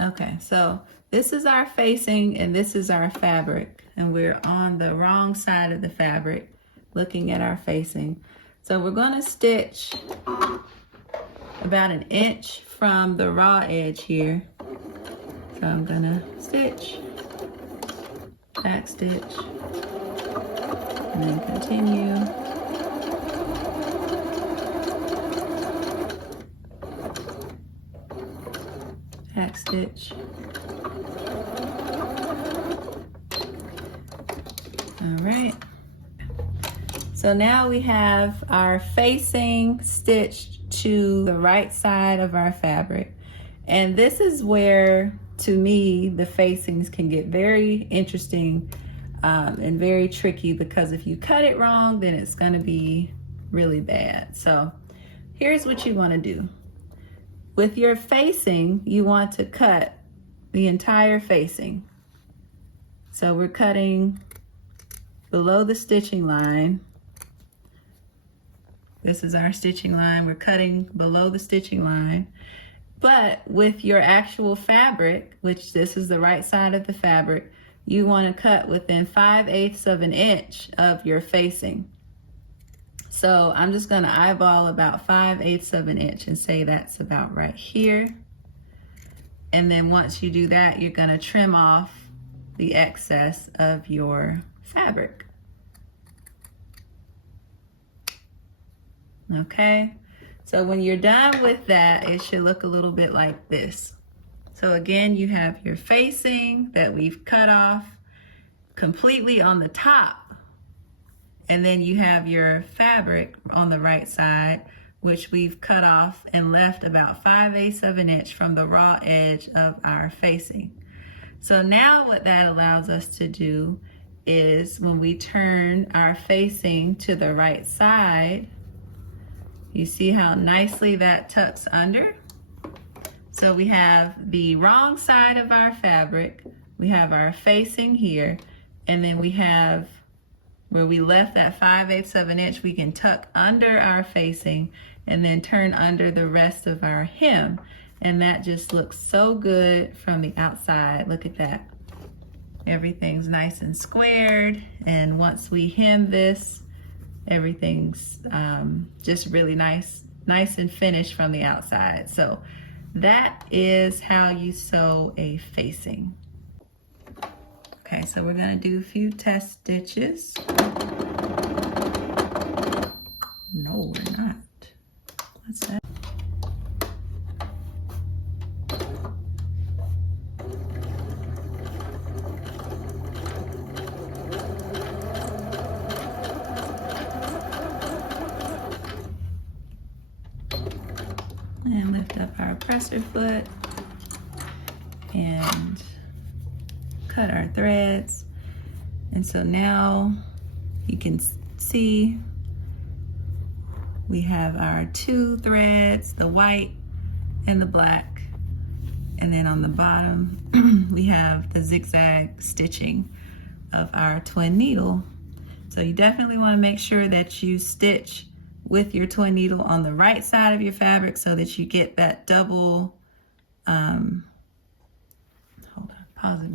Okay, so this is our facing and this is our fabric, and we're on the wrong side of the fabric looking at our facing. So we're going to stitch about 1 inch from the raw edge here. So I'm going to stitch, back stitch, and then continue. Back stitch. All right. So now we have our facing stitched to the right side of our fabric. And this is where, to me, the facings can get very interesting and very tricky, because if you cut it wrong, then it's going to be really bad. So here's what you want to do. With your facing, you want to cut the entire facing. So we're cutting below the stitching line. This is our stitching line. We're cutting below the stitching line. But with your actual fabric, which this is the right side of the fabric, you want to cut within 5/8 of an inch of your facing. So I'm just going to eyeball about 5/8 of an inch and say that's about right here. And then once you do that, you're going to trim off the excess of your fabric. Okay, so when you're done with that, it should look a little bit like this. So again, you have your facing that we've cut off completely on the top. And then you have your fabric on the right side, which we've cut off and left about 5/8 of an inch from the raw edge of our facing. So now what that allows us to do is, when we turn our facing to the right side, you see how nicely that tucks under? So we have the wrong side of our fabric, we have our facing here, and then we have where we left that 5/8 of an inch, we can tuck under our facing and then turn under the rest of our hem. And that just looks so good from the outside. Look at that. Everything's nice and squared. And once we hem this, everything's just really nice and finished from the outside. So that is how you sew a facing. Okay, so we're gonna do a few test stitches. No, we're not. What's that? And lift up our presser foot and cut our threads. And so now you can see we have our 2 threads, the white and the black. And then on the bottom, we have the zigzag stitching of our twin needle. So you definitely want to make sure that you stitch with your twin needle on the right side of your fabric so that you get that double, hold on, pause it.